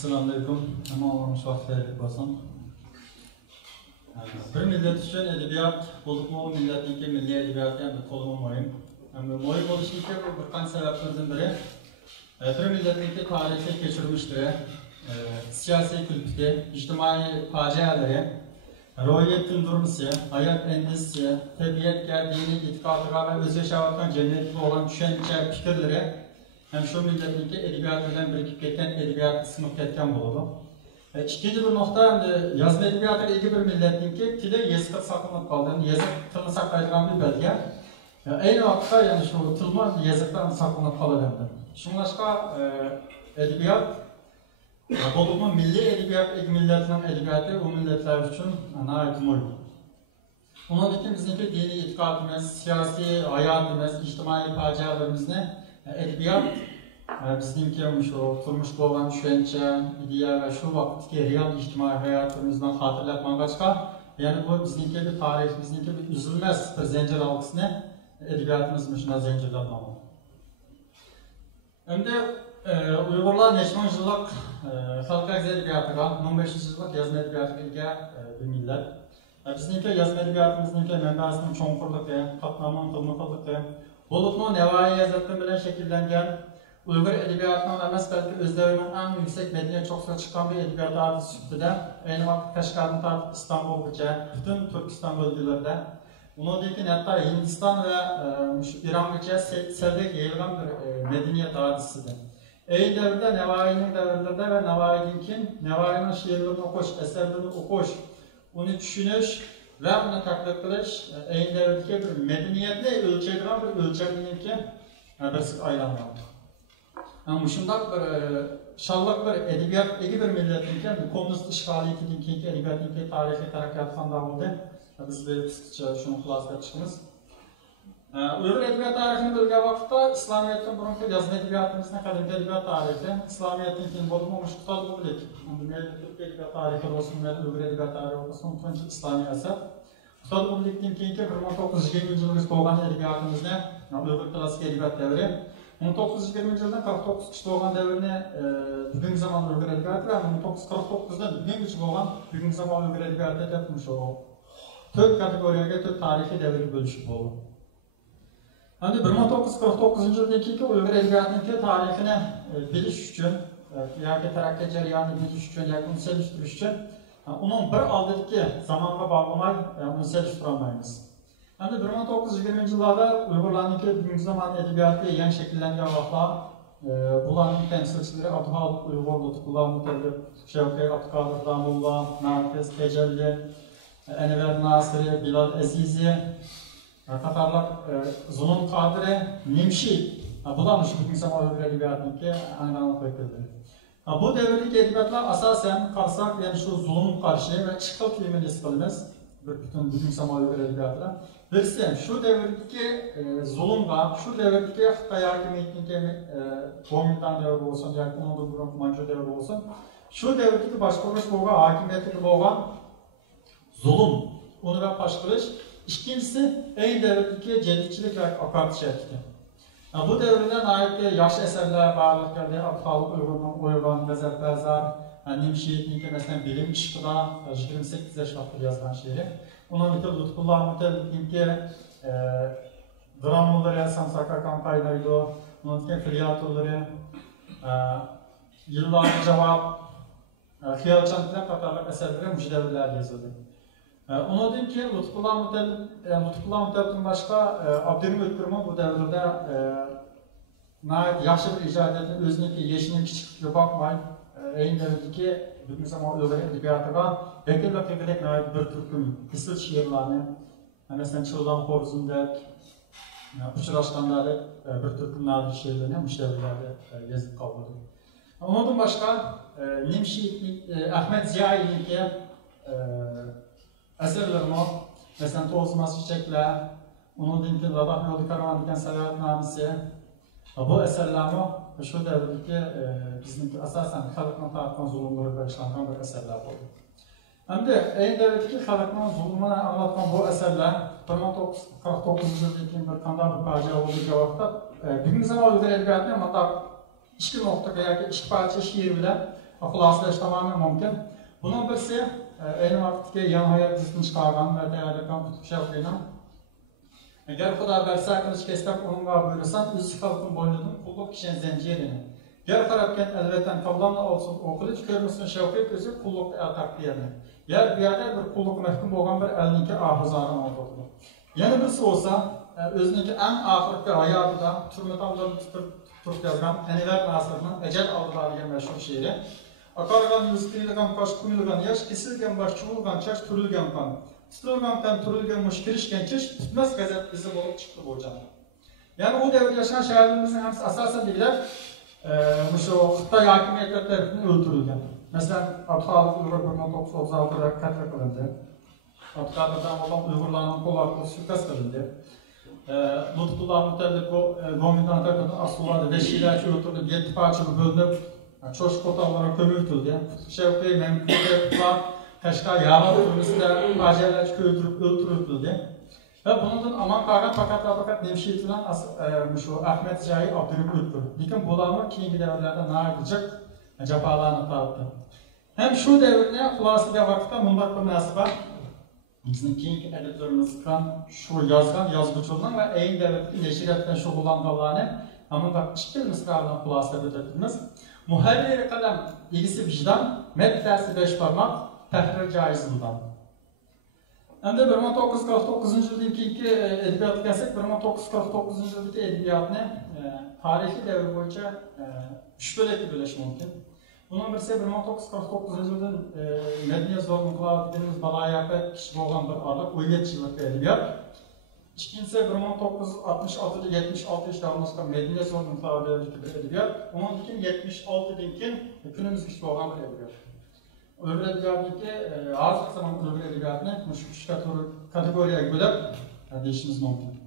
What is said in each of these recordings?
Assalamualaikum. Hamma şahsiyetlik olsun. Bir millet üçün edebiyat, bozukluğu milletindeki milli edebiyatı hem de tolumum varım. Moy oluşuyken bir qancha sebeplerden biri bir milletindeki tarihi geçirmiştir. Siyasi kültürü, ictimai faciaları, rohiyetin durması, hayat endişesi, tabiatga, dini itikatıga ve öz yaşavatkan cemiyetine olan düşünce fikirleri hem şu milletindeki edebiyat bilen birikip ketken edebiyat sınıf ketken buludu. İkinci bir nokta yazma edebiyatı ilgi bir milletindeki tili yazıkı saklanıp kaldığını, yazık tılını saklayacağım bir belge. Aynı vakitte yani şu tılma yazıktan saklanıp kalırdı. Şunun başka edebiyat, bulumun milli edebiyat, ilk milletlerin edebiyatı o milletler için ait mul. Onun için bizimki dini itikadımız, siyasi hayatımız, ictimai facialarımızı edebiyat bizimki şu turmuş olan düşünce, ideya ve şu vakitteki real ictimai hayatımızdan hatırlatmak başka. Yani bu bizimki bir tarih, bizimki bir üzülmez bir zincir halkasını edebiyatımızın şuna zincirlatmamalı. Hem de Uygurlar neçman yıllık halk edebiyatıga, 1500 yıllık yazma edebiyatıga bir millet. Bizimki yazma edebiyatımızınki menbaasının çoğunkurluğu, katlamanın kılmıklığı, bulutlu nevai yazıtın bilen şekillengen Uygur edebiyatının emas belki özlerinin en yüksek medeniyet çoksa çıkan bir edebiyat adı sütüde aynı vakit Kaşgar'ın tartıp İstanbul'da, bütün Türkistan bölgelerinde Unudaki hatta Hindistan ve İran'da sevdek yayılan bir medeniyet hadisidir. Ey devirde, Nevai'nin devirlerde ve Nevai'nin şiirlerini okuş, eserlerini okuş, onu düşünüş ve onu taklit kılış, ey devirdeki bir medeniyetle ölçeğilen bir ölçeğinki bir sık aylanmalı. Yani şundak bir şallık bir edebiyat, egi bir milletinki, komünist işgaliyetininki, edebiyatinki, tarihi tarakkiyat kandağıldı. Biz de kısaca şunu kulağızda çıkımız. Uygur edebiyat tarihini bölge vakitte İslamiyet'in burunki yazma edebiyatımızın kadimki edebiyat tarihi, İslamiyet'in kim bozulmamış kutal bu bilik. Türk edebiyat tarihi olsun, Uygur edebiyat tarihi olsun, tunç İslami eser. Kutal bu bilikten keyinki 1920 yılımız doğan edebiyatımızda, Uygur klasik edebiyat devri. 1920 yıldan 49 kişi doğan devrine bugün zaman Uygur edebiyatı ve 1949'da bugün zaman Uygur edebiyatı yapmış o. Tört kategoriyaga, tört tarihi devri bölüşüp oldu. Hani 1949 yıldaki Uygur edebiyatının tarihini biliş için, yoki terakki jarayonini biliş için, yoki uni selishtirish için, onun bir oldidagi zamonga bog'lamay uni selishtirolmaymiz. Hani 1920 yillarda Uygurlarniki bugungi zamon edebiyoti yangi shakllangan vaqtlar bularning temsilchilari Abduxoliq Uyg'ur, Lutfullo Mutallib, Shavkat Abduqodir Damullo, Nargiz Tejalli, Enver Nasiri, Bilal Azizi, Katarlar Zulum Kadiri, Nimshi, bular şu bugün zaman Uygur edebiyatınki aynalık bekildi. Bu devirdeki edebiyatlar asasen kalsak yani şu zulüm karşı ve çıkıl kelimeni istilimiz, bütün bugün zaman Uygur edebiyatlar. Birisi şu devirdeki zulümga, şu devirdeki Xitay hakimiyetininki Kuomintang devri olsun, yoki onun burun Manchu devri olsun, şu devirdeki başqaruş bo'lgan, hakimiyetli bo'lgan zulüm, onu ve başqarış. İkincisi, aynı devirdeki cedidçilik ve akartış etki. Bu devirden ait yaş eserler bağlılık geldi. Abduxoliq Uyg'urning O'ygan, Gazet-Bazar, Nimshiyatniki mesela bilim ishqida 28 yoshlarda yozgan she'ri. Undan bitta Lutfullo Mutallibniki dramaları, Samsaka kampaylaydı. Undan filyatolları, Yıllarga javob, Xiyolchandlar qatorli eserlar mush davrlarda yozildi. Ondan ki Lutfullo Mutallib'den başka Abdülhamid Ötkürman bu devirde yaxshi bir ijodiyatni o'ziniki yeshining kichikligiga bakmay, aynı devirdeki bugün zaman Uygur edebiyatıga bekirlik bir turkum kısır şiirlarni, mesela Çıldan Xorzundek, Uçuraşkanları bir turkum nadir şiirlerini mush davrlarda yazıp kaldırdı. Ondan başka Ahmet Ziyayi'ninki eserlerimi, mesela To'zmas Çiçekler, onun dinki Ladakh Yolu Karvan degan sayohatnomasi, bu eserlerimi şu devrdeki bizimki asasen xalqning tarafından zulümlere başlanan bir eserler oldu. Hem de aynı devrdeki xalqning zulmini anlatgan bu eserler 1949 yıldaki bir qanday bir fojia bo'lgan vaqtda bugungi zamon Uygur edebiyotini hatta ikki nuqtaga yoki ikki parcha she'r bilan xuloslash tamamen mumkin. Bunun birisi ayni vaqtdagi yangi hayot dizini chiqargan va tayyorlagan Qutb Shawqining agar Xudo bersa qilishga istab unga buyursan, o'z xalqning bo'ynidan qulluq kishining zanjirini. Yer qarabken elbette kavlamla olsun o kılıç görmüşsün Şevki özü kulluk takdirini. Yer bir yerde bir kulluk mehkum olan bir elninki ahızarın oldu. Yani birisi olsa özünki en ahirki hayatıda turmetallarını tutup yazgan Eniver Nasır'ın Ecel aldılar diye meşhur şiiri. Akargan yüzkiligan baş kuyulgan yaş, kesilgen baş çuğulgan çaş türülgen kan. Tutulgan kan türülgen muş kirişken çiş, tutmaz gazet bizim olup çıktı bu hocam. Yani o devir yaşayan şehirlerimizin hepsi asasen bilgiler şu Xitay hakimiyetleri tarafından öldürülgen. Mesela Abdülhamid Uygur 1936'da katla kılındı. Abdülhamid'den olan Uygurların kollarını suikast kılındı. Lütfullah Mütellik o Gomindan tarafından asıllardı. Veşiler ki öldürüldü. 7 parçalı bölünüp çocuk otalara kömürtüldü. Şevki, Memkule, Kutlar, Kaşkar, Yağlar türlüsü de aciyeler ki öldürüldü. Ve bunun aman karan fakat Nemşehir'den şu Ahmet Cahil Abdülhamid Uygur. Lakin bularını keyingi devirlerde ne edecek cepalarını tarttı. Hem şu devirde xulasıga vakitte mundaq bir narsa var. Bizning keyingi editörümüzden şu yazgıçlardan ve ayni devirdagi neşriyatdan shug'ullanganlarni mundaq ikki misralardan xulosalab o'tamiz. Muharrir qalam egisi vicdan, meddasi 5 barmoq, tahrir joizlidan. Endi 1949 yıldan keyingi edebiyatga kelsak, 1949 yildagi edebiyotni tarixiy davr bo'yicha 3 bo'lakka bo'lish mumkin. Bunun birisi 1949 yıldan Medeniye Zor Inqilobi dediğimiz baloyafat kishi bo'lgan bir orliq 17 yillik edebiyot. İkincisi 1966 76 yillarda Medeniye Zor Inqilobi devrindagi bir edebiyot. Ondan keyin 76dan keyin kunimizgacha bo'lgan bir edebiyot. Uygur edebiyotniki hozirgi zamon Uygur edebiyotini shu 3 kategoriyaga bo'lib deyishimiz mumkin.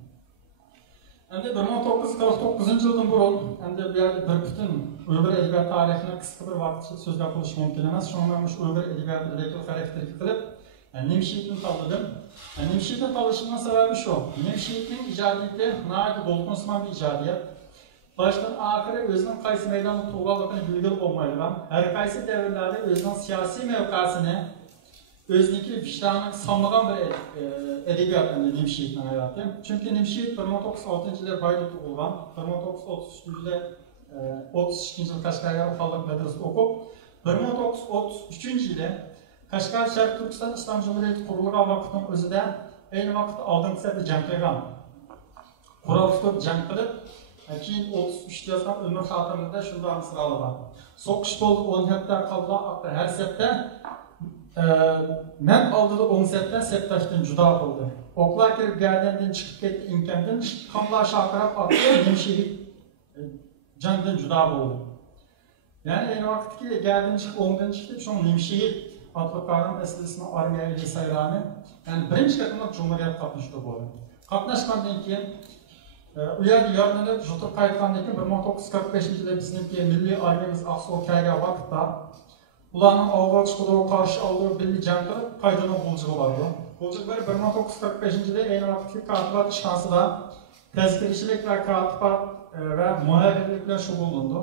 Endi 1949 yıldan burun endi bir bütün Uygur edebiyot tarixini qisqa bir vaqt so'zlab qo'yish mumkin emas. Shunga shu Uygur edebiyotidagi xarakterga qilib Nemşehir'ni tanladım. Nemşehir'ni tanlashimning sababi shu. Nemşehir'ning ijodiyati nihoyat to'lqinsimon bir ijodiyat. Başdan ahiri o'zining qaysi maydonda tug'ilganligini bilgil bo'lmaydigan, har qaysi davrlarda o'zining siyosiy mavqesini o'ziniki vicdanini sanmagan bir edebiyot endi Nemşehirning hayoti. Chunki Nemşehir 1906-yilda Bayda tug'ilgan, 1933-yilda 32-yil Qashqadaryo xalq madrasasida o'qib, 1933-yilda Qashqar Sharq Turkiston Islom Jumhuriyati qurilgan vaqtning o'zida ayni vaqtda oldingi safda jang qilgan. Qurol tutib jang qilib, keyin 33 yozgan umr xotiramda shunday misralar bor. So'qish bo'ldi 10 hektar qoldi, har safda men oldida 10 safda septashdan judo bo'ldi. O'qlar kirib gardandan chiqib ketdi imkondan, qonlar shaqirab otdi, Nemşehir jangdan judo bo'ldi. Ya'ni ayni vaqtki gardan chiqib 10dan chiqib, shu Nemşehir Atlıqların əslisini armiyaviy sayrani, yani birinci qatımda Cumhuriyet qatnashdi bo'ldi. Qatnashgandan keyin u yerga yorlanib, jutib qaytgandan keyin 1945-yilda bizniki milliy armiyamiz Aqsuga kelgan vaqtda ularning olg'a chiqib, qarshi oldi, birga jang qilib, qaytadan G'uljiga bordi. G'uljiga 1945-yilda ayni vaqtdagi katibat ishxonasida tezkirchilik va katibat va muharrirlik bilan shug'ullandi.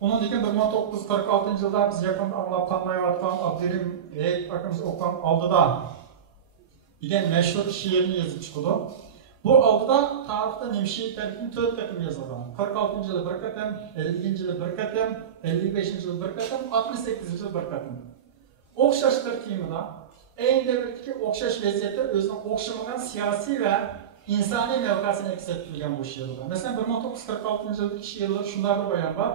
Onun için 1946 yılda biz yakın anlap tanlayatkan Abdülhamid akımız okuyan aldıda degan meşhur şiirini yazıp çıkıldı. Bu aldıda tarihte Nemşehir tarixini 4 katım yazılgan. 46 yılı bir katım, 50 yılı bir katım, 55 yılı bir katım, 68 yılı bir katım. Okşaştır kimida, en devredeki okşaş vaziyeti özünün okşamagan siyasi ve insani mevkasını eksiltilgen bu şiirler. Mesela 1946 yıldaki şiirler şunlar bir bayan var.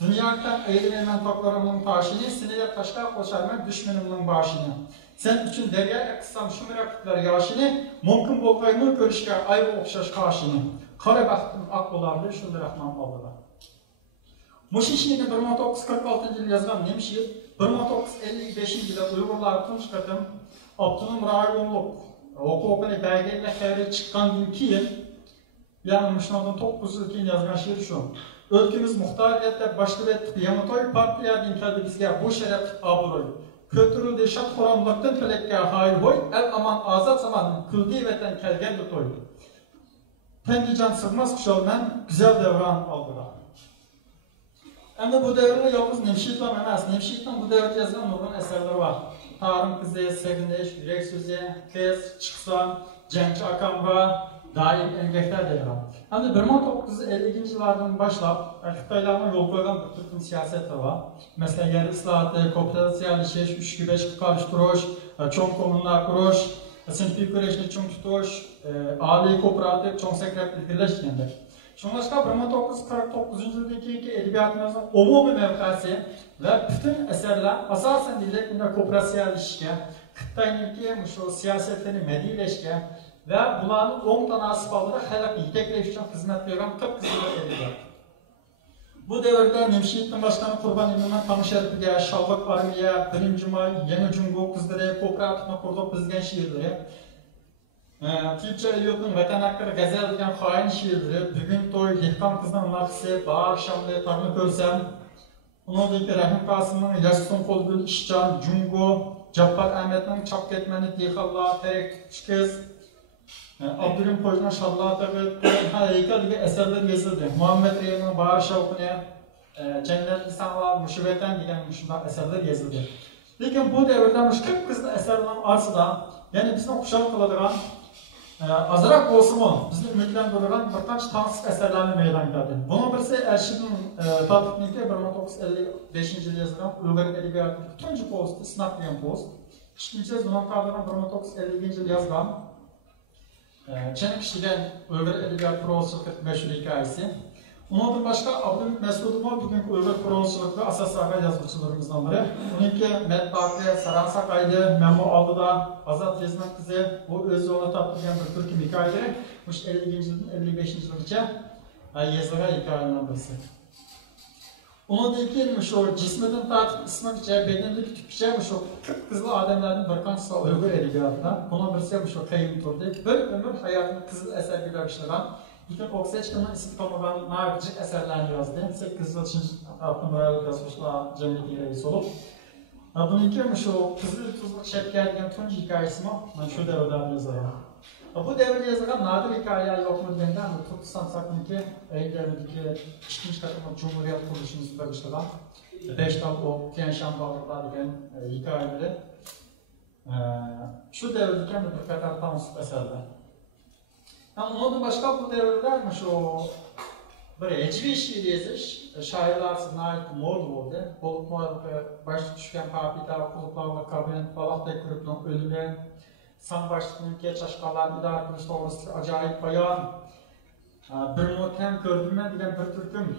Dünyadan eğilmeyen toplarımın taşını, sinirler taşlar koşarmen düşmanımın başını. Sen için derya eksam şu meraklıklar yaşını, mümkün bolgayını görüşke ayı okşaş karşını. Kara baktım ak olardı, şunlar rahman aldılar. Muşişini 1946 yıl yazgan Nemşehir, 1955 yılda Uygurlar tunç katım, Abdunum Rayonluk, okuyup belgeyle xeyri çıkan keyin, yani Muşnad'ın 9 yıl keyin yazgan şiir şu. Ülkemiz muhtariyette başlık ettik, Yamatoy partiya dinkeldi bizge bu şeref aburoy. Kötürüldü şat xoramlıktan felekke hayır boy, el aman azat zaman küldi veten kelgen de toy. Tendican sığmaz kuşalmen güzel devran aldılar. Endi bu devirde yalnız Nevşehit'ten emas. Nevşehit'ten bu devirde yazılan nurgun eserleri var. Tarım Kızı, Seviniş, Yürek Sözü, Kız, Çıksan, Cenk Akamva, Daim Emgekler deyilgan. Endi 1950 yıllardan başlap Xitoylarning yo'l qo'ygan bir turkum siyasetler var. Mesela yer islohoti, kooperatsiyalashish, 3-5 qarshi cho'ng kommunlar qurish, sinfiy kurashni cho'ng tutish, oliy kooperativ, cho'ng sakrab ilgilash degandek. Şunlaşka 1949 yıldan keyingi edebiyatimizin umumiy mevqesi ve bütün eserler asasen dilekinde kooperatsiyalashishga, Xitoyniki şu siyasetlerini mediyleşke ve bularning o'ng tanasi oldida xalqni yetaklash uchun xizmat qilgan qip-qizil edebiyot. Bu devirde Nevşehit'ten başkanı Kurban İmam'ın tam şerifiga, Shalloq Armiya, Birinci May, Yeni Jungo Kızları, kooperatifni qurib bizgan şiirleri, Türkçe Eliyot'un Vatan Hakkı'da gazel degan xoin şiirleri, Bugun to'y, Dehqon qizning naqsi, Bahar shamli, Tarni ko'rsam, uningdagi Rahim Qosimning Yashson qo'lgul ishchan, Jungo, Jabbor Ahmedning Chop ketmani dehqonlar, Terak qiz, Abdurrahim Xo'jning Shalloqi, haykaliga eserler yozildi. Muhammed Rey'nin Bahar shavqini, Cennet insanlar, Muşivatan degan shunday eserler yozildi. Lekin bu devirda mushkil qizning eserlarining orasida, ya'ni bizni xushal qiladigan azroq bo'lsa-mu, bizni umidlantiradigan bir qancha tansiq eserlarni meydon keldi. Bunun birisi Ershidning Tatbiqniki 1955 yilda yozilgan Uyg'ur edebiyotidagi tunji posti, Sinab degan post. Ikkinchisi Dunyoqadagi 1950 yilda yozgan Çenik degan Uyg'ur edebiyot prozasining mashhur hikoyasi. Ondan başka Abdülhamid Mesudov bugünkü Uyg'ur prozasida asoslangan yozuvchilarimizdan biri. Uniki Matbuotda Saransaqaydi, Memo oldida Azat Yezmak qizi, bu o'z yo'lini topgan bir turkum hikoyalar. Mush 50-yildan 55-yilgacha yozilgan hikoyalardan birisi. Ondan keyin shu jismidan tortib ismigacha, bedanlik tupgacha shu qizil odamlarning bir qanchasi Uyg'ur edebiyotida. Bunun birisi shu Qayyum Turdi. Bir umr hayotini qizil asarga bag'ishlagan. Bütün Oksechkin'in ismi tanınan nargıcık eserlerini yazdı. 8 yıl Abdülhamid yazmışlar cemiyeti reisi olup. Bununki şu Kızıl Tuzluk Şepker diyen tunç hikayesi mi? Ben şu devirden yazarım. Bu devirde yazılan nadir hikayeler yok mu diyenden de Turkistan Sakınki Eylül'deki ikinci katımı Cumhuriyet kuruluşumuzu barıştıran 5 dal o Tianşan Bağlıklar diyen hikayeleri şu devirdeki bir kadar tanışık eserler. Ondan başka bu devirde şu bir ecvi şiir yazış, şairler sınayet mod oldu. Boluklar başta düşken kapita, kuluplarla kabin, balakta kırıklık ölümü, san başlığının geç aşkalar idare kılıç doğrusu acayip bayan, bir muhtem gördüğüme diyen bir türküm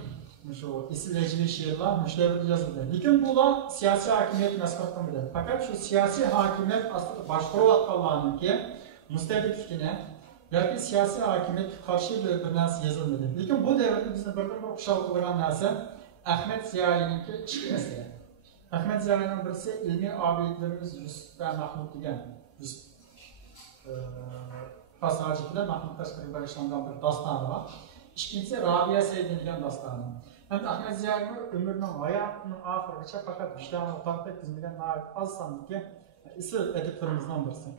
şu isil ecvi şiirler müştevir yazıldı. Lakin bu da siyasi hakimiyet mesaftan bilir. Fakat şu siyasi hakimiyet aslında başkuru atkallarının ki müstebitlikine yoki siyasi hakimiyet karşı bir narsa yazılmadı. Lekin bu devirde bizni birdan bir o'xshab qilgan narsa Ahmet Ziyoyiniki ikki eseri. Ahmet Ziyoyinning birisi ilmiy obidlarimiz Yusuf va Mahmud degan pasajida Mahmud Tashqari bag'ishlangan bir dostoni bor. Ikkinchisi Robiya Sayyid degan dostoni. Hem Ahmet Ziyoyinning umrining hayotining oxirigacha faqat vijdonni tanqid qilmagan oz sonli isil ediblarimizdan birisi.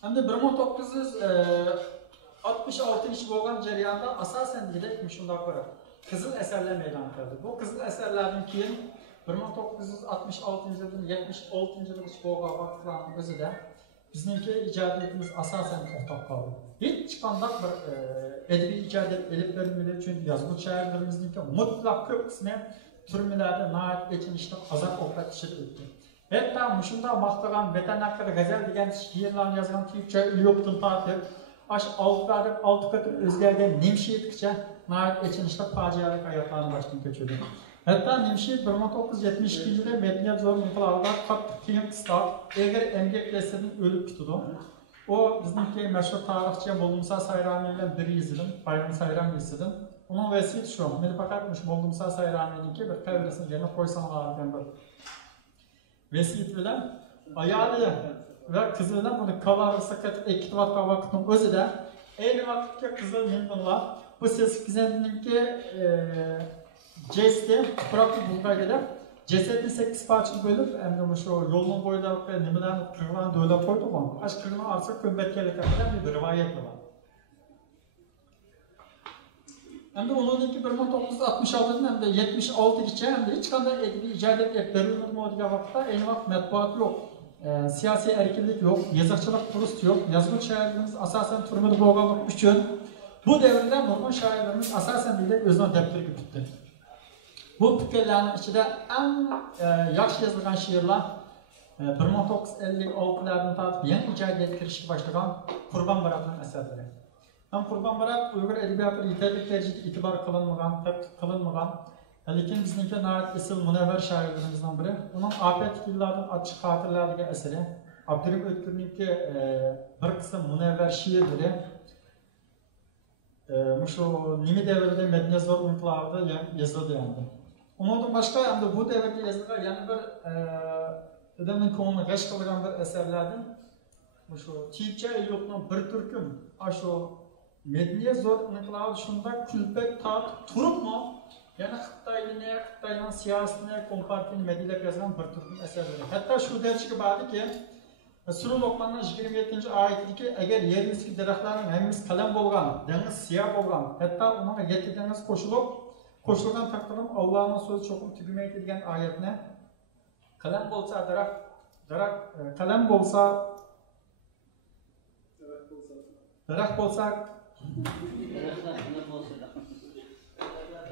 Hem de 1966 yıl bo'lgan jarayonda asosan dedik shunday bir qizil eserler meydana keldi. Bu qizil eserlardan keyin 1966 yildan 76 yilgacha bo'lgan vaqtlarning o'zida bizningki ijodiyatimiz asosan to'xtab qoldi. Hech qanday bir edebiy ijodiyat elib berilmadi, chunki yozuvchi shoirlarimizningki mutlaq ko'p qismi turmalarda nayat echinishdan azob ovqat ishib o'tdi. Hatta şunda maqtagan Vatan Hakkı'da gazel degan şiirlarni yazgan Türkçe Eliyot'un tartib, altı qatır o'zgargan Nevşehitgacha nayat echinishda fojiali hayotlarni boshdan kechirdi. Hatta Nevşehit 1972 yilda Medeniyet zo'r inqilobida qattiq qiyin qisqa egri emgak dastasidan o'lib ketdi. O bizningki mashhur tarixchi Bo'ldimsa Sayroniy bilan bir yezildim, Bayram Sayron yezildim. Uning vasiyati shu. Men faqat Bo'ldimsa Sayroniyninki bir qabrasini yana qo'ysam degan bir vesiyet bilen ayağıyla ve kızıyla bunu kalarsa katıp ektivatla vakitinin özü de aynı vakitte kızıl mintonlar bu ses güzelliğindeki cesti bırakıp bulgaydı da cesedini 8 parçalı bölüp hem de şu yolun boyunca nimeden kırılan dövle koydu mu? Aşk kırılan arsa kömbet gerekten bir rivayet var. Hem de onun ki 1966'dan hem de 76'gacha hem de hiç qanday edebiy ijodiyat berilmadigan vaqtda ayni vaqt matbuot yo'q, siyosiy erkinlik yo'q, yozuvchilik turist yo'q, yozuvchi shoirlarimiz asosan turmada bo'lganligi uchun bu davrda nurg'un shoirlarimiz asosan deylik o'zini daftariga tutdi. Bu fikrlarning ichida eng yaxshi yozilgan she'rlar 1956'lardan tortib yangi ijodiyatga kirishga boshlagan Qurbon Baratning asarlari. Ham Qurbon Barat Uyg'ur adabiyotida yetarli darajada e'tibor qilinmagan, tadqiq qilinmagan, lekin bizningki nayt isl munavvar shoirlarimizdan biri. Uning Afat yillardan ochiq xotirlar degan asari, Abdurim O'tkirningki bir qism munavvar she'rlari shu nima davrida Madinazor inqilobida yozildi endi. Undan boshqa endi bu davrda yozilgan yana bir odamning ko'nglini g'ash qilgan bir asarlardan shu Tiyibcha yo'qning bir turkum shu Madinazor inqilobi shunda kulbat tortib turibmi? Yana Xitoyning siyosatini, kompartiyani madilab yozgan bir turkum asarlar. Hatto shu darajaga bordiki, Surah Luqmanning 27-oyatidagi agar yer yuzidagi daraxtlarning hammasi qalam bo'lgan, dengiz siyoh bo'lgan, hatto unga 7 dengiz qo'shilgan taqdirim Allohning so'zi cho'qib tugamaydi degan oyatni qalam bo'lsa qalam bo'lsa daraxt bo'lsa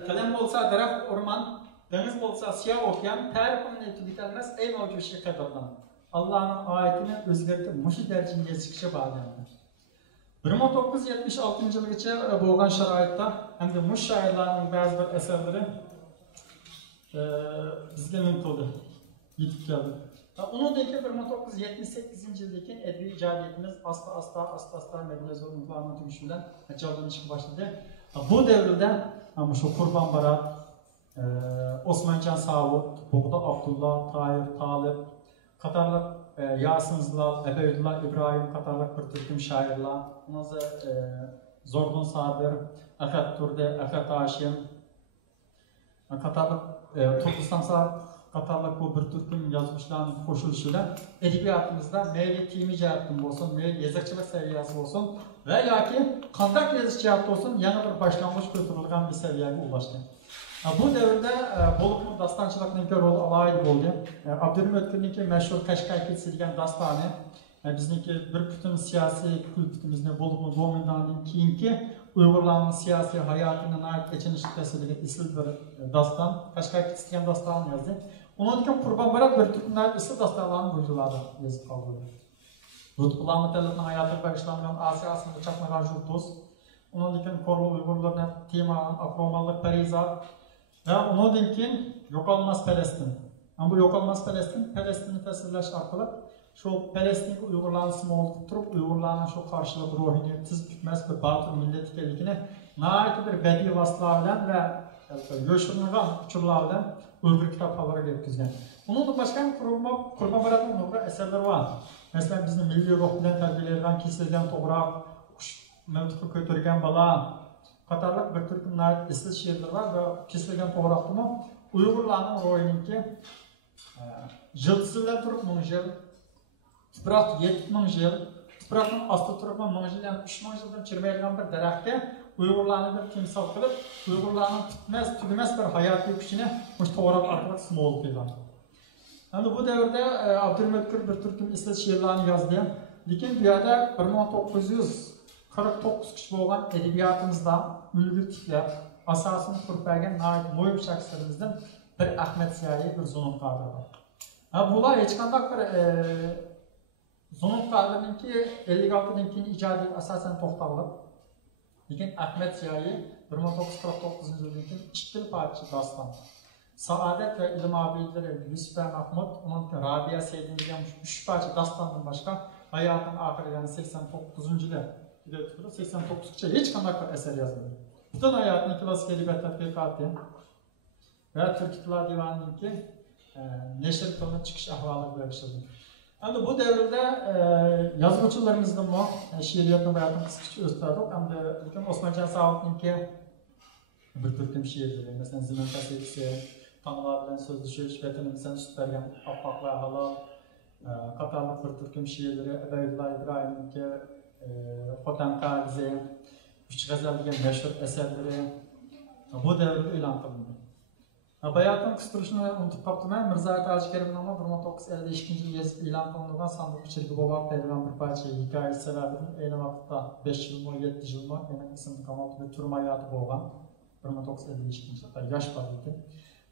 qalam bo'lsa daraxt o'rmon, dengiz bo'lsa siyoh okean, tarixini tugatilmas ey mavjudlik qatordan. Allah'ın ayetini o'zgartirib mushu darajaga yetishga bog'landi. 1976 yilgacha bo'lgan sharoitda hamda mush shoirlarning ba'zi bir asarlari bizga mumkin yetib keldi. Undan keyin 1978 yildan keyin adabiy ijodiyatimiz asta Madinazor inqilobining tugashi bilan jonlanishga boshladi. Bu davrda shu Qurbon Barat, Osmonjon Savut, Bug'da Abdullah, Toyir Tolib qatorliq Yasin Zilal, Ebeydullah İbrahim qatorliq bir turkum shoirlar, Zordun Sabir, Akat Turdi, Akat Hashim qatorliq Turkiston qatorliq bu bir turkum yozuvchilarning qo'shilishiga adabiyotimizda mayli temiy jihatdan bo'lsin, mayli yozuvchilik saviyasi bo'lsin va yoki qanday yozish jihati bo'lsin, yana bir boshlang'ich ko'tarilgan bir saviyaga ulaşdi. Bu davrda bo'libmi dostonchilikning roli alohida bo'ldi. Abdurim O'tkirningki mashhur Qashqar ketisi degan dostoni, bizniki bir butun siyosiy kultimizni bo'libmi Go'mindandan keyingi Uyg'urlarning siyosiy hayotini nayt echinish tasiriga isl bir doston, Qashqar ketisi degan dostonni yozdi. Undan keyin Qurbon Barat bir turkumlar isl dostonlarni buyurdilar yozib qoldi. Lutfullah Mutallibning hayotiga bag'ishlangan Asiyasini chaqnagan Julduz, undan keyin Qorli Uyg'urlarning tema Akromanlik Parizat ve ondan keyin yo'qolmas Palestin. Bu yo'qolmas Palestinni tasvirlash orqali shu Palestin Uyg'urlarni simvolga turib, Uyg'urlarning shu qarshilik ruhini tiz tutmas bir botir millat ekanligini nayt bir badiiy vositalar bilan va yo'shirilgan uchurlar bilan Uyg'ur kitobxonlariga yetkazgan. Undan boshqa Qurbon Baratning nurg'un asarlari bor. Masalan, bizning milliy ruh bilan tarbiyalangan kesilgan to'g'roq, qush miltiqi ko'targan bola qatorliq bir turkum isl she'rlar var ve kesilgan to'g'roqni Uyg'urlarning ro'yininki jilsizlar turib 1000 yil, tuproq 7000 yil, tuproqning ostida turib 1000 yil, yani 3000 yildan chirmaydigan bir daraxtga Uyg'urlarni bir timsol qilib, Uyg'urlarning tugamas bir hayotiy kuchini shu to'g'roq orqali simvol qilgan. Endi bu davrda Abdurim O'tkir bir turkum isl she'rlarni yozdi. Lekin bu yerda 1949 kishi bo'lgan adabiyotimizda ulg'ur tiklab asosini qurib bergan muhim shaxslarimizdan bir Ahmed Siyayi, bir Zo'nun Qodir bor. Bular hech qanday bir Zo'nun Qodirningki 56dan keyin ijodiy asosan to'xtalib, lekin Ahmed Siyayi 1949-yildan keyin 2 yil parcha doston. Saodat ve ilim abidleri Yusuf Mahmud, onun Rabia Seydin degan 3 parcha dostondan boshqa hayotning oxiri yani 89-yilda 89'cha hech qanday bir eser yazmadı. Butun hayotini klassik edebiyot tadqiqoti va Turk tillar divanininki nashr qilinib chiqish ahvoliga bag'ishladi. Endi bu davrda yozuvchilarimizning she'riyatni bayotini qisqacha o'stirdik. Endi lekin Osmonjon Savutninki bir turkum she'rlari, masalan, Zimin qasidasi, tonglar bilan so'zlashish, vatanimizdan sut bergan oppoqlar halol, qatorliq bir turkum she'rlari, Ebeydullah İbrahimninki Xotan Qazi, 3 g'azal degan mashhur asarlari, bu devrde e'lon qilindi. Bayatın kısıtırışını unutup kaptırmayın. Mirza Taci Kerim namı 1952 yıl yazıp ilan kılınılan sandık içeriki bobak verilen bir parça hikayesi sebebinin aynı vakitte 5 yıl mı 7 yıl mı yani isimli kamatı bir turm hayatı boğan 1952 yılda yaş var idi.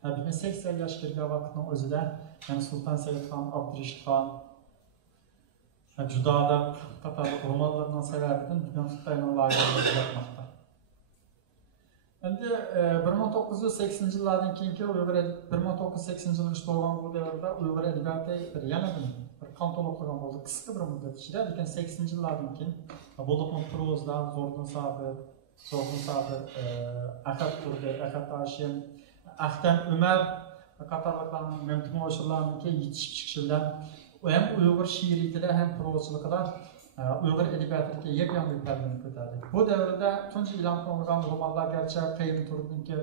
Bir gün 80 yaş kirge vakitinin özüde yani Sultan Seyyid Khan, Abdurreşit Khan Judalık, Katarlık romanlarından sebebinin bugün Xitayning lagerlarida yapmakta. Endi 1980 yillardan keyingi Uyg'ur 1980 yilda tug'ilgan bu davrda Uyg'ur edebiyoti yana bir qon to'liqlagan bo'ldi. Qisqa bir muddat ichida, lekin 80 yillardan keyin bo'libmi prozdan Zo'rdin Sabir, Ahad Turdi, Ahad Hashim, Ahtam Umar qatorliqlarning mumto'shlarniki yetishib chiqishidan hem Uyg'ur şiiriyatida hem prozchiligida Uyg'ur edebiyotidagi yepyangi bir pardani ko'tardi. Bu davrda tunji e'lon qilingan romanlar garchi Qayim Turdinki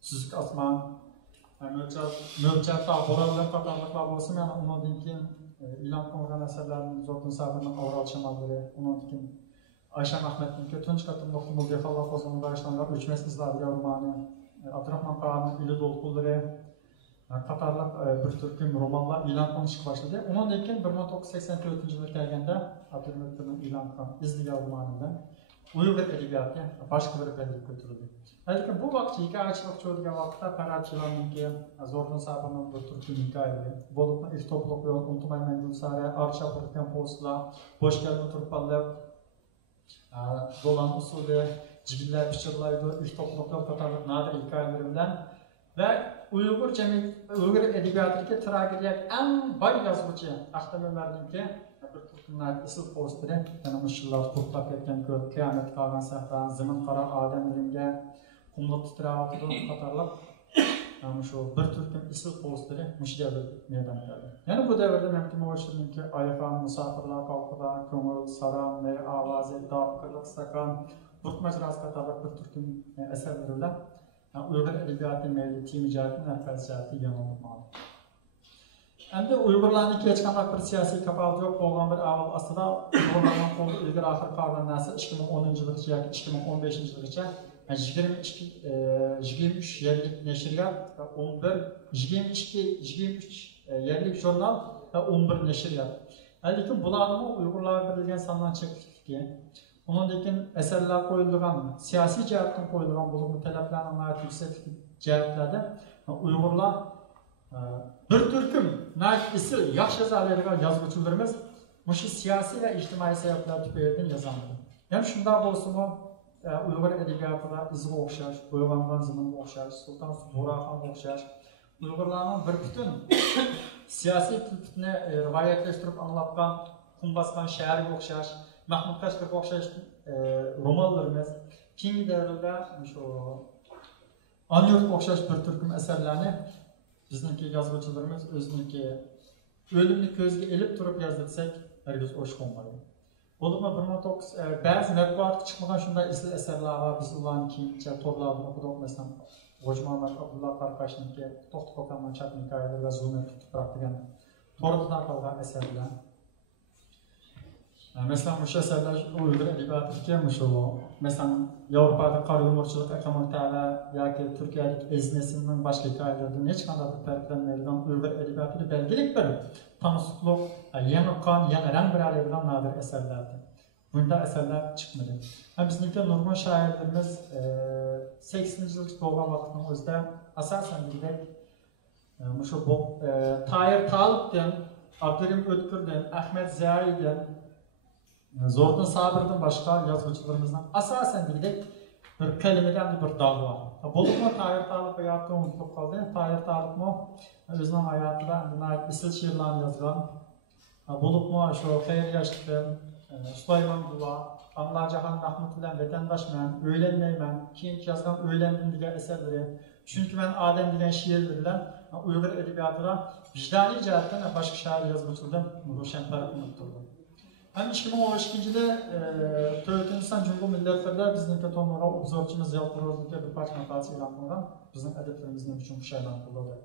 Suzuki Osmon, Mo'lchar tog' bo'ronlar qatorliqlar bo'lsin, yana undan keyin e'lon qilingan asarlarning Zo'rdin Sabirning Avral shamollari, undan keyin Ayshan Ahmedninki tunji qatimliq Mulkexalloh qo'zg'olgan bag'ishlangan O'chmas izlarga romani, Abdurahmon Qa'ning Ili do'lqulları qatorliq bir turkum romanlar e'lon qilinishga boshladi. Undan keyin 1984-yilga kelganda Abdurahmonning e'lon qilgan izlagan romanidan Uyg'ur edebiyoti boshqa bir paytga ko'tarildi. Lekin bu vaqt hikoyachilik cho'rgan vaqtda Parachilarninki Zo'rdin Sabirning bir turkum hikoyalari bo'lib, ilk to'pliq yo'l unutmayman Gulsara, Archapurgan postlar, bo'sh kelma turpallar, do'lan usuli, jigillar pichirlaydi, ilk to'pliqlar qatorliq nadir hikoyalari bilan ve Uyghur edebiyatındaki tragediyak en bay yazgıcı Ahtam Ömer'ninki bir turkumlar ısıl posteri yani mışıllar tutlak etken göl, kıyamet kalgan sahra, zımın kara ademlerimge kumluk titravatı katarlap yani şu bir turkum ısıl posteri mışı devri meydan geldi. Yani bu devirde Mehmet Moğuşlu'nunki Ayıkan, Musafirlar Kalkıda, Kömür, Saran, Ney, Avazi, Dağ, Kırlık, Sakan, Burk Mecrası katarlap bir turkum eserleriyle Uyghur edebiyatı mevcut ticaretin felsefesi yanılmalı. Endi Uyg'urlarning hech qanday bir siyosiy kafolati yo'q bo'lgan bir avval aslida Uyg'urlarning qo'li ilgari oxir qolgan narsa 2010-yilgacha yoki 2015-yilgacha 23 yerlik nashriyat va 23 yerlik jurnal va 11 nashriyat. Lekin bularni Uyg'urlar bilgan sandan cheklikki Ondan eserler koyulduğun, siyasi cihattan koyulduğun bulunma taleplerinin ait yüksek cihatlerde Uygurlar bir türküm naik isi yaxşı yazarlarına yazgıçılarımız şu siyasi ve ictimai sebepler tüpeyirden yazanları. Yani şunda olsun Uygur edebiyatında izgi okşar, Uygulangan zımını okşar, Sultan Burahan okşar, Uygurlarının bir bütün siyasi kültürünü rivayetleştirip anlatkan, kumbaskan şehri okşar, Mahmud Kaşkır'ga okşaş romanlarımız, keyingi devrede Anyurt'ga okşaş bir türküm eserlerini bizniki yazgıçılarımız özünki ölümlü közge elip durup yazdırsak herkes hoş olmalı. Olumlu 19 bazı matbuat çıkmadan şunday isli eserler var, biz ulan keyince torlarını okuduk mesela Hoca Muhammed Abdullah Karkaş'ınki Tohtu Kokan'dan çatın hikayeleri ve zulmet tutup bıraktıgan torladan kalgan eserler. Mesela bu eserler Uyghur edebiyatı mesela Avrupa'da Karayumurçuluk, Akamal Teala yoki Türkiye'lik eznesinin başka hikayelerden hiç kadar bir farklanmaydigan Uyghur edebiyatı belgelik bir tanışıklık, yeni kan, yeni renk bir aleyhinden nadir eserlerdi. Bunda eserler çıkmadı. Bizimki Nurgun şairlerimiz 80. yıllık doğan vaktinin özde asasen bildik Tahir Talip'den, Abdurrahim Ötkür'den, Ahmet Ziya'dan Zo'rdin Sabir'den başka yazgıçılarımızdan asasen bildik bir kelimeden bir dağ var. Bulunma Tahir Talip hayatı unutulup kaldı. Tahir Talip mu özünün hayatında isil şiirlerini yazgan. Bulunma şu Xeyr Yaşlı'dan, Süleyman Dua, Anlar Cahan Mahmut ile Vatandaş men, Öğlenmeymen, keyinki yazgan Öğlendim diye eserleri. Çünkü ben Adem diye şiirlerle Uyghur edebiyatına vicdani cihetten başka şair yazgıçıldım. Ruşen Faruk unutturdum. Hem 2012'de Türkmenistan Cumhuriyeti Milletler'de bizimki tonlara obzorçumuz Yalpıroz'da bir parça makalesi ilan kılgan. Bizim edeplerimizin üçün şeyler kıldı.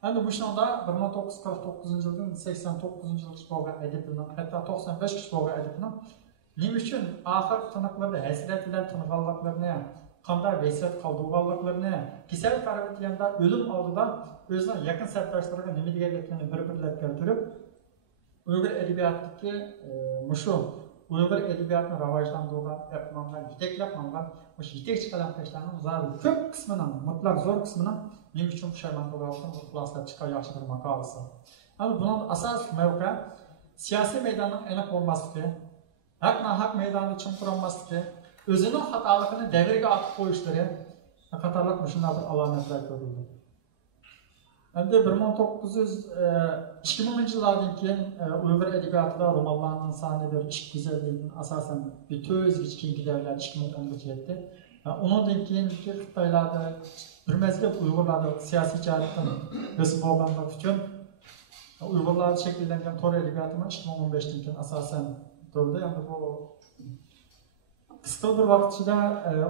Hem de bu şunda 1949 yılın 89 yıl çıkılan edepinin, hatta 95 çıkılan edepinin ne için ahir tınıkları, hesret ile tınıkallıklarını qanday vasiyat qoldirganliklarini, kasal qarayotganda o'lim oldida o'zining yaqin sabdoshlariga nima deganliklarini bir-birlab keltirib, Uyg'ur adabiyotidagi mushu Uyg'ur adabiyotini rivojlantirgan, yapmangan, yetaklab mangan, o'sha yetakchi qalamkashlarning zodi ko'p qismining, mutlaq zo'r qismining nima uchun pushaymon bo'lganligini bu xulosalab chiqqan yaxshi bir maqolasi. Ama bunun asosiy mavqe siyosiy maydonning aniq bo'lmasligi, haq maydonni chimqironmasligi, o'zining xatoligini davrga otib qo'yishlari qatorliq shunday bir alomatlar ko'rildi. Endi 2000 yillardan keyin Uyg'ur adabiyotida romanlarning soni bir ichki go'zallikning asosan bir 400 keyingi davrlar 2010gacha yetdi. Undan keyingi Xitoylarda bir mezgil Uyg'urlarda siyosiy jihatdan bosib bo'lganlik uchun Uyg'urlar shakllangan tor adabiyotimi 2015dan keyin asosan bo'ldi. Endi bu qisqa bir vaqt ichida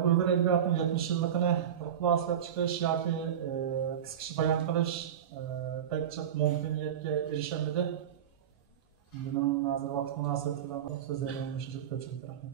Uyg'ur adabiyotining 70 yilligini xulosalab chiqish yoki qisqacha bayon qilish pek çok mumkiniyatga erishamidi. Bunun hozir vaqt munosabati bilan so'zlayman. Shuncha ko'pchilik rahmat.